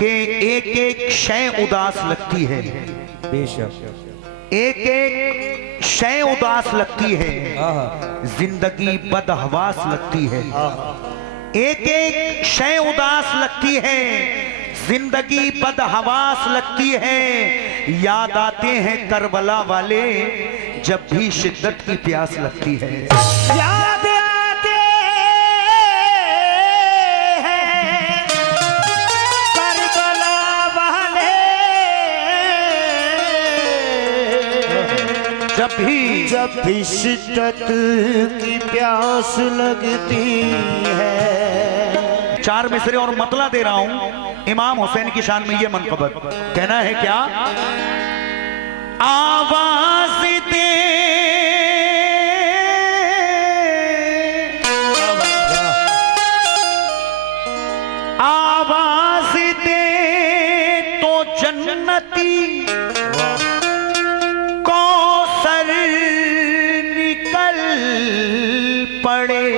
कि एक एक शय उदास लगती है, बेशक एक एक शय उदास लगती है, जिंदगी बदहवास लगती है। एक एक शय उदास लगती है, जिंदगी बदहवास लगती है। याद आते हैं करबला वाले जब भी शिद्दत की प्यास लगती है। याद आते हैं करबला वाले जब भी शिद्दत की प्यास लगती है। 4 मिसरे और मतला दे रहा हूं इमाम हुसैन की शान में ये मनक़बत। कहना है क्या? आवाज दे आवाज दे तो जन्नती कौसर निकल पड़े,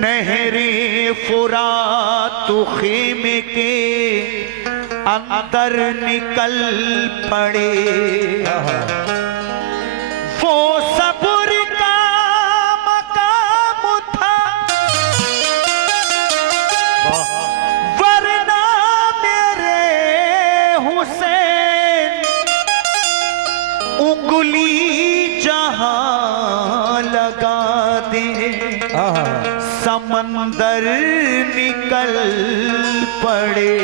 नहरे फुरात खेमे के अंदर निकल पड़े। वो सब्र का मकाम था वरना मेरे हुसैन उंगली जहां लगा दे समंदर निकल पड़े।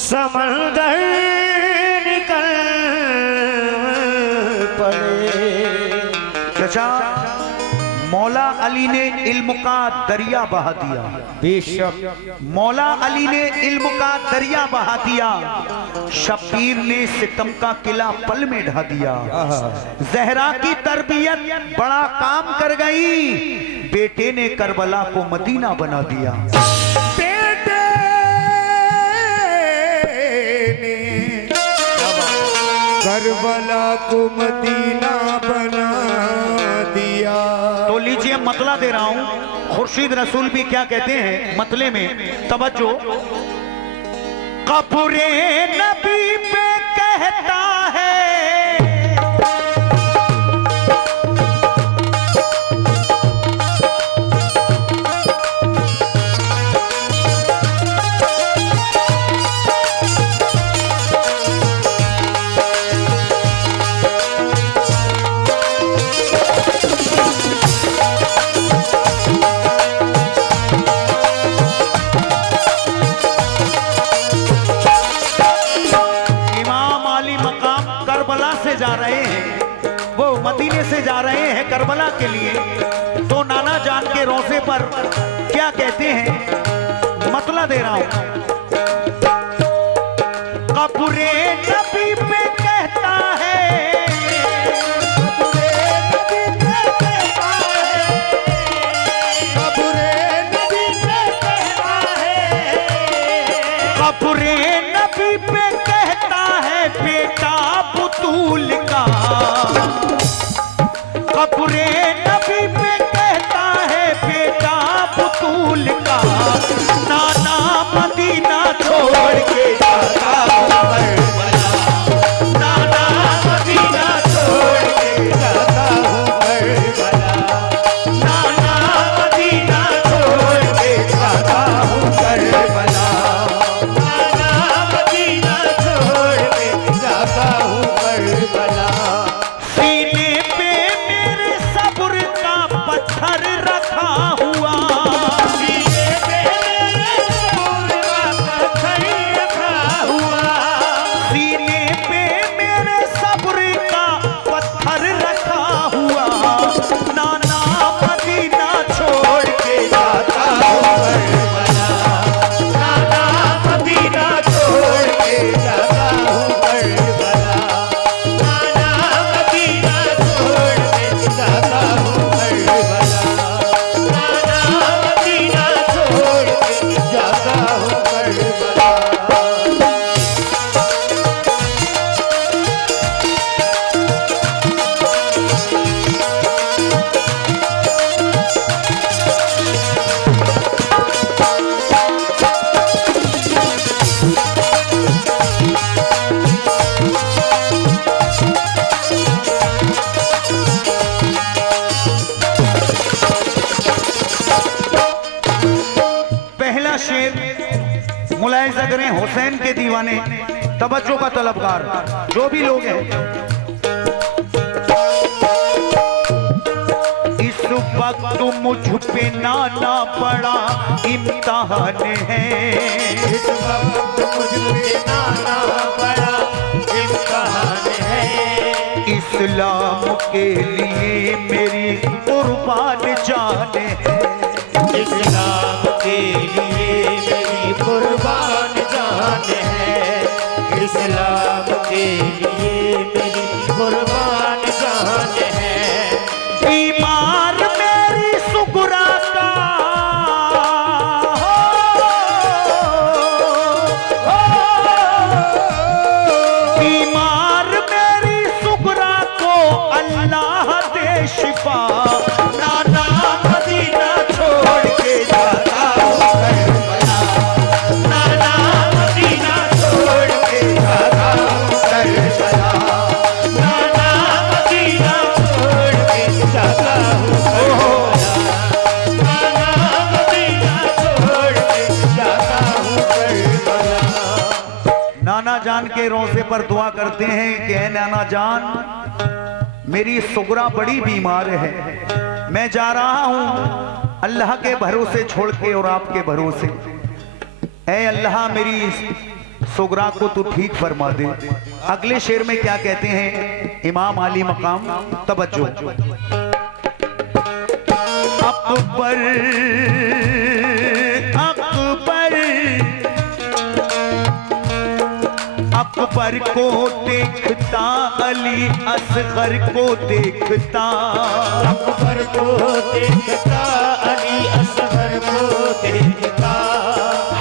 समंदर निकल पड़े। चाचा, मौला अली ने इल्म का दरिया बहा दिया। बेशक मौला अली ने इल्म का दरिया बहा दिया। शब्बीर ने सितम का किला पल में ढा दिया। जहरा की तरबियत बड़ा काम कर गई, बेटे ने करबला को मदीना बना दिया। करबला को मदीना बना दिया। तो लीजिए मतला दे रहा हूं, खुर्शीद रसूल भी क्या कहते हैं मतले में, तवज्जो। कब्रे नबी पे कहता है जा रहे हैं, वो मदीने से जा रहे हैं करबला के लिए, तो नाना जान के रोज़े पर क्या कहते हैं मतला दे रहा हूं। कब्रे नबी पे कहता है, कब्रे नबी पे कहता है बेटा बुतूल का। कब्रे नबी पे कहता है बेटा बुतूल का। नाना मदीना छोड़ के जाता हूं करबला, नाना मदीना छोड़ के जाता हूं करबला, नाना मदीना छोड़ के जाता हूं करबला, नाना मदीना छोड़ के जाता हूं करबला। सीने पे मेरे सब करें हुसैन के दीवाने, तवज्जो का तलबगार जो भी लोग हैं, इस वक्त मुझ पे नाना बड़ा इम्तिहान है, इस वक्त मुझ पे नाना बड़ा इम्तिहान है, इस्लाम के लिए मेरी कुर्बान जान है, इस्लाम के लिए मेरी कुर्बान जान है, इस्लाम के लिए मेरी कुर्बान जान है। बीमार मेरी सुगरा का बीमार मेरी सुगरा को अल्लाह दे शिफा, नाना मदीना छोड़ के जाता हूँ करबला, नाना मदीना छोड़ के जाता हूँ करबला, नाना मदीना छोड़ के जाता हूँ करबला, नाना मदीना छोड़ के जाता हूँ करबला। नाना जान के रोजे पर दुआ करते हैं कि ऐ नाना जान, मेरी सुगरा बड़ी बीमार है, मैं जा रहा हूं अल्लाह के भरोसे छोड़ के और आपके भरोसे, ऐ अल्लाह मेरी सुगरा को तू ठीक फरमा दे। अगले शेर में क्या कहते हैं इमाम आली मकाम, तवज्जो। अकबर अकबर अकबर को देखता, अली असगर को देखता, अकबर को देखता, अली असगर को देखता,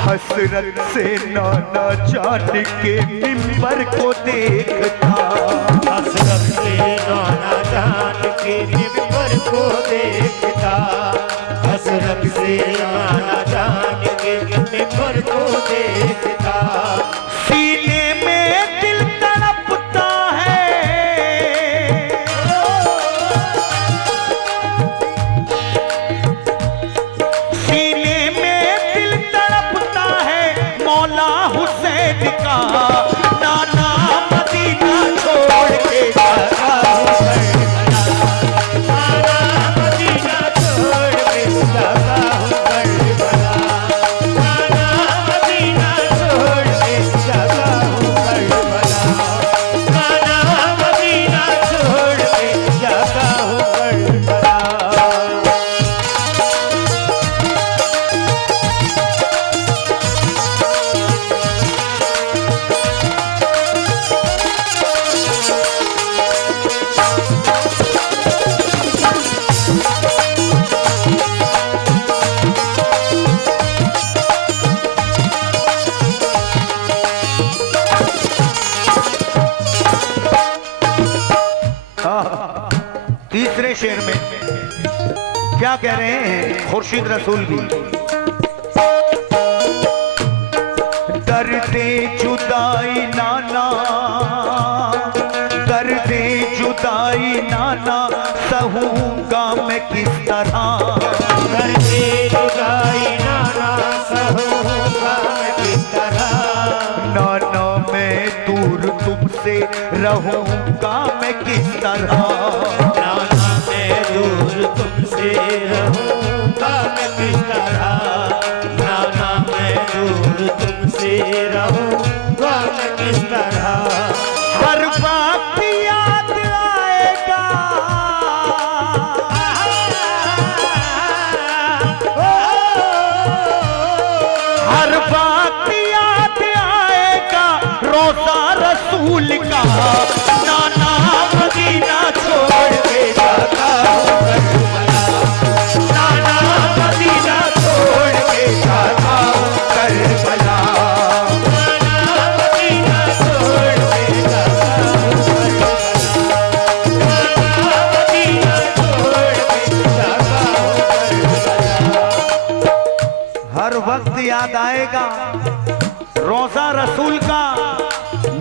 हसरत से नाना जान के मिंबर को देखता, हसरत से नाना जान के मिंबर को देखता, हसरत से नाना जान के मिंबर को देखता। सीने में दिल तड़पता है, सीने में दिल तड़पता है मौला हुसैन का, नाना मदीना छोड़ के जाता हूँ करबला, नाना मदीना छोड़ के जाता हूँ करबला, नाना मदीना छोड़ के जाता हूँ करबला, नाना मदीना छोड़ के जाता हूँ करबला। तीसरे शेर में क्या कह रहे हैं खुर्शीद रसूल भी, दर्दे जुदाई नाना, दर्दे जुदाई नाना, सहूंगा मैं किस तरह, दर्दे जुदाई नाना सहूंगा मैं किस तरह, नाना मैं दूर तुमसे रहूंगा मैं किस तरह, नाना मैं दूर तुमसे रहूंगा मैं किस तरह, नाना मैं दूर तुमसे रहूंगा मैं किस तरह। हर वक्त याद आएगा, हर वक्त याद आएगा रोजा रसूल का, नाना मदीना छोड़ के जाता हूँ करबला, नाना मदीना छोड़ के जाता हूँ करबला, नाना मदीना छोड़ के जाता हूँ करबला, नाना मदीना छोड़ के जाता हूँ करबला। हर वक्त याद आएगा रोजा रसूल का,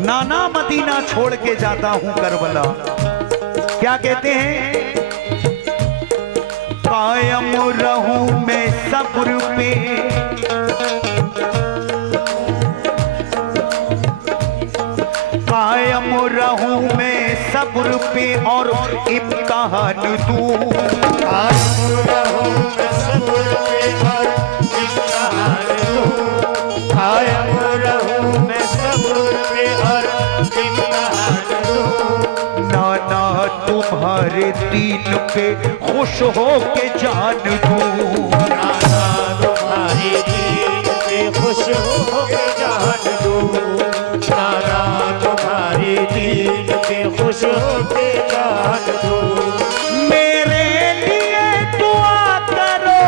नाना मदीना छोड़ के जाता हूं करबला। क्या कहते हैं, कायम रहूं मैं सब्र पे, सब्र पे और इम्तिहान दूं। कायम रहूं मैं सब्र पे और इम्तिहान दूं। कायम रहूं मैं सब्र पे और इम्तिहान दूं। नाना तुम्हारे दीन पे खुश हो के जान दूं। नाना तुम्हारे दीन पे खुश हो के जान दूं। नाना तुम्हारे दीन पे खुश हो के जान दूं। मेरे लिए दुआ करो,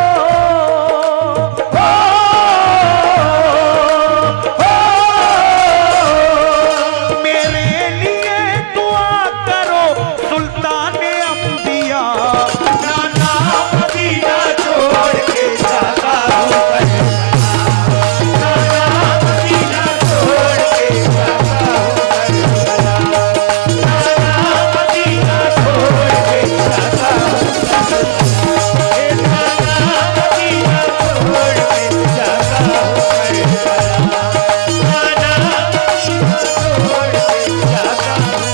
मेरे लिए दुआ करो सुल्तान अंबिया। नाना मदीना छोड़ के जाता हूँ करबला। नाना मदीना छोड़ के जाता हूँ करबला। नाना मदीना छोड़ के जाता हूँ करबला। नाना मदीना छोड़ के जाता हूँ करबला। नाना मदीना छोड़ के जाता हूँ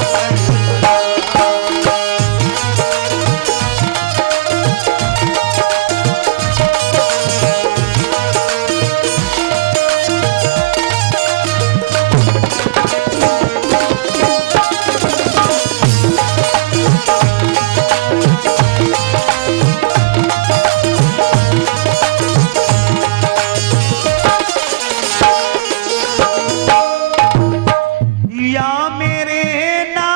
या मेरे नाना,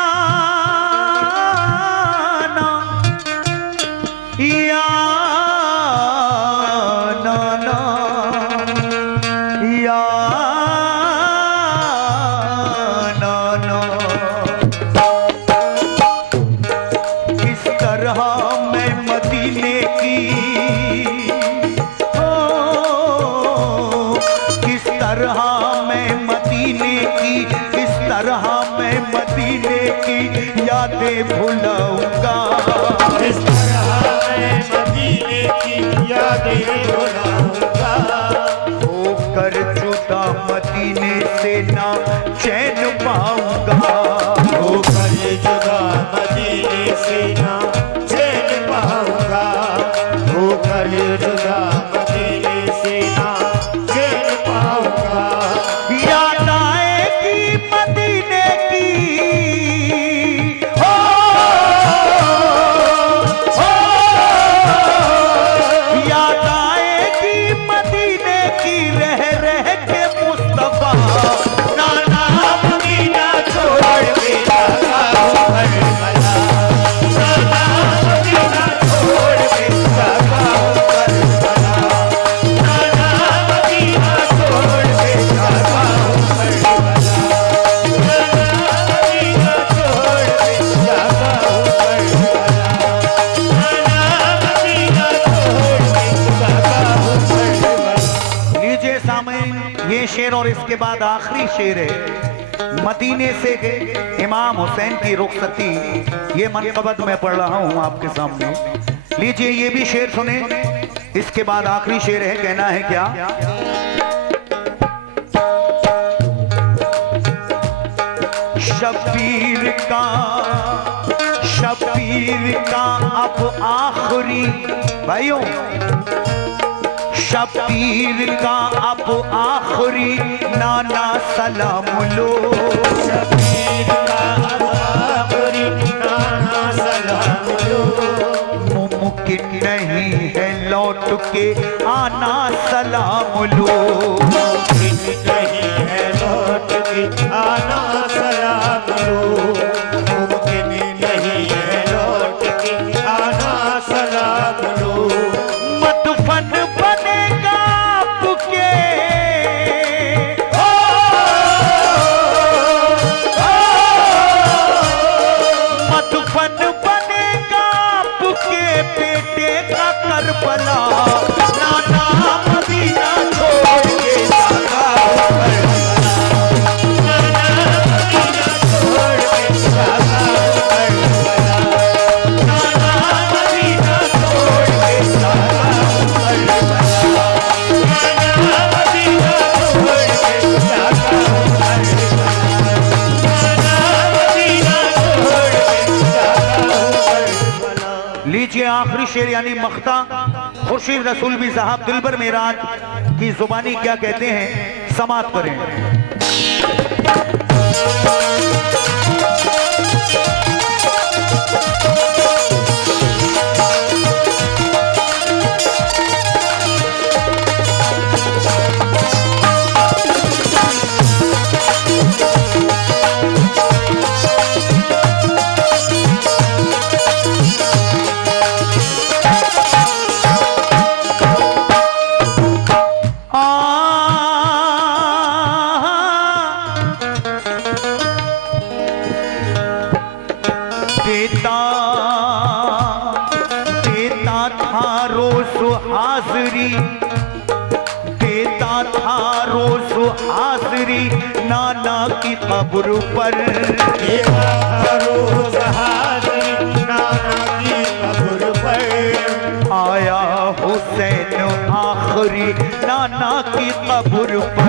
या नाना, या नाना, किस तरह मैं मदीने की, ओ, किस तरह मैं मदीने की, किस तरह मैं मदीने की यादें भुलाऊंगा। इस तरह मैं मदीने की यादें भुलाऊंगा। होकर जुदा मदीने से ना चैन पाऊंगा। होकर जुदा मदीने से ना चैन पाऊंगा। होकर जुदा मदीने से ना चैन पाऊंगा। याद आएगी मदीने की, हो, हो, याद आएगी मदीने की रह रह के मुस्तफा। नाना मदीना छोड़ के जाता हूँ करबला। नाना मदीना छोड़ के जाता हूँ करबला। नाना मदीना छोड़ के जाता हूँ करबला। नाना मदीना छोड़ के जाता हूँ करबला। नाना मदीना छोड़ के जाता हूँ करबला। लीजिए सामईन, ये शेर और इसके बाद आखिरी शेर है। मदीने से इमाम हुसैन की रुखसती, ये मनक़बत मैं पढ़ रहा हूँ आपके सामने। लीजिए ये भी शेर सुने, इसके बाद आखिरी शेर है। कहना है क्या? शबीर का अब आखिरी, भाइयों, शबीर का अब आखिरी नाना सलाम लो। शबीर का अब आखिरी नाना सलाम लो। मुमकिन नहीं है लौट के आना सलाम लो। मुमकिन नहीं है लौट के आना सलाम लो। मुमकिन नहीं है लौट के आना सलाम लो। मदफन बनेगा आपके, मदफन बनेगा आपके बेटे का करबला। नाना मदीना छोड़ के शेर यानी मख्ता खुर्शीद रसूलवी साहब दिलबर मेराज की जुबानी क्या कहते हैं, समात करें। देता था रोज हाजिरी नाना की कब्र पर, रोज हाजिरी नाना की कब्र पर, आया हुसैन आखिरी नाना की कब्र पर।